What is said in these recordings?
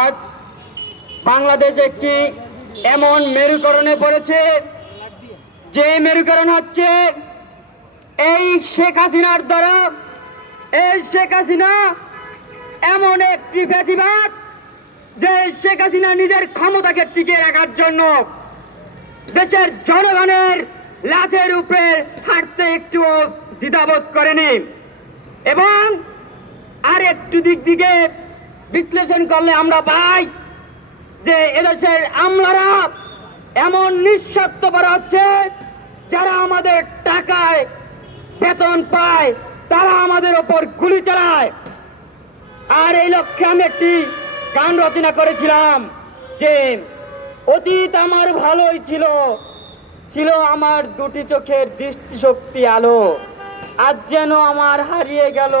আজ বাংলাদেশ একটি এমন মেরুকরণে পড়েছে, যে মেরুকরণ হচ্ছে এই শেখ হাসিনার দ্বারা, এই শেখ হাসিনা এমন একটি ফ্যাসিবাদ যে শেখ হাসিনা নিজের ক্ষমতাকে টিকিয়ে রাখার জন্য দেশের জনগণের লাশের উপরে হাঁটতে একটুও দ্বিধাবোধ করেনি। এবং আর একটু দিক দিকে বিশ্লেষণ করলে আমরা পাই যে এদেশের আমলারা এমন নিঃস্বার্থপর হচ্ছে, যারা আমাদের টাকায় বেতন পায়, তারা আমাদের ওপর গুলি চালায়। আর এই লক্ষ্যে আমি একটি গান রচনা করেছিলাম যে, অতীত আমার ভালোই ছিল ছিল আমার দুটি চোখের দৃষ্টিশক্তি আলো। আজ যেন আমার হারিয়ে গেল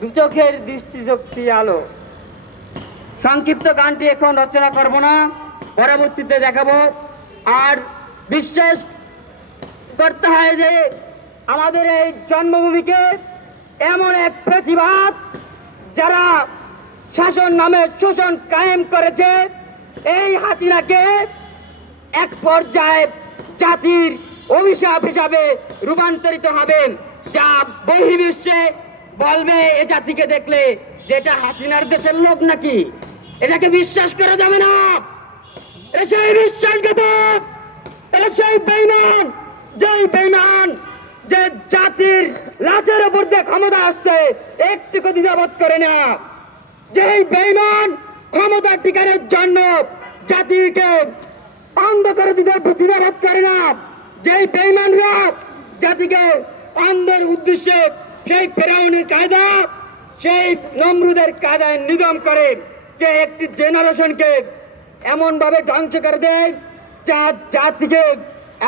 দু চোখের দৃষ্টিশক্তি আলো। সংক্ষিপ্ত গানটি এখন রচনা করব না, পরবর্তীতে দেখাবো। আর বিশ্বাস করতে হয় যে আমাদের এই জন্মভূমিকে এমন এক প্রতিবাদ যারা শাসন নামে শোষণ কায়েম করেছে, এই হাসিনাকে এক পর্যায়ে জাতির অভিশাপ হিসাবে রূপান্তরিত হবেন যা বহির্বিশ্বে বলবে এ জাতিকে দেখলে যেটা হাসিনার দেশের লোক নাকি? এটাকে বিশ্বাস করা যাবে না। এটা সেই বিশ্বাসঘাতক এটা সেই বেইমান, যেই বেইমান যে জাতির লাচের উপর দিয়ে ক্ষমতা আসতে একটুকু দ্বিধাবোধ করে না। যেই বেইমান ক্ষমতা টিকানোর জন্য জাতিকে অন্ধ করে দিতে দ্বিধাবোধ করে না, যেই বেইমানরা জাতিকে অন্ধের উদ্দেশ্যে সেই ফেরাউনের কায়দা, সেই নমরুদের কায়দায় নিগম করে যে একটি জেনারেশনকে এমন ভাবে ধ্বংস করে দেয়, যা জাতিকে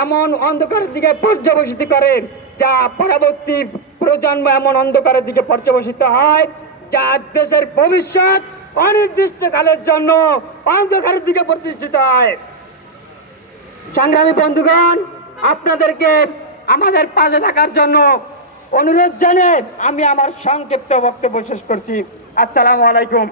এমন অন্ধকারের দিকে পর্যবসিত করে, যা পরবর্তী প্রজন্ম এমন অন্ধকারের দিকে পর্যবসিত হয়, যা দেশের ভবিষ্যৎ অনির্দিষ্টকালের জন্য অন্ধকারের দিকে প্রতিষ্ঠিত হয়। সংগ্রামী বন্ধুগণ, আপনাদেরকে আমাদের পাশে থাকার জন্য অনুরোধ জানিয়ে আমি আমার সংক্ষিপ্ত বক্তব্য শেষ করছি। আসসালামু আলাইকুম।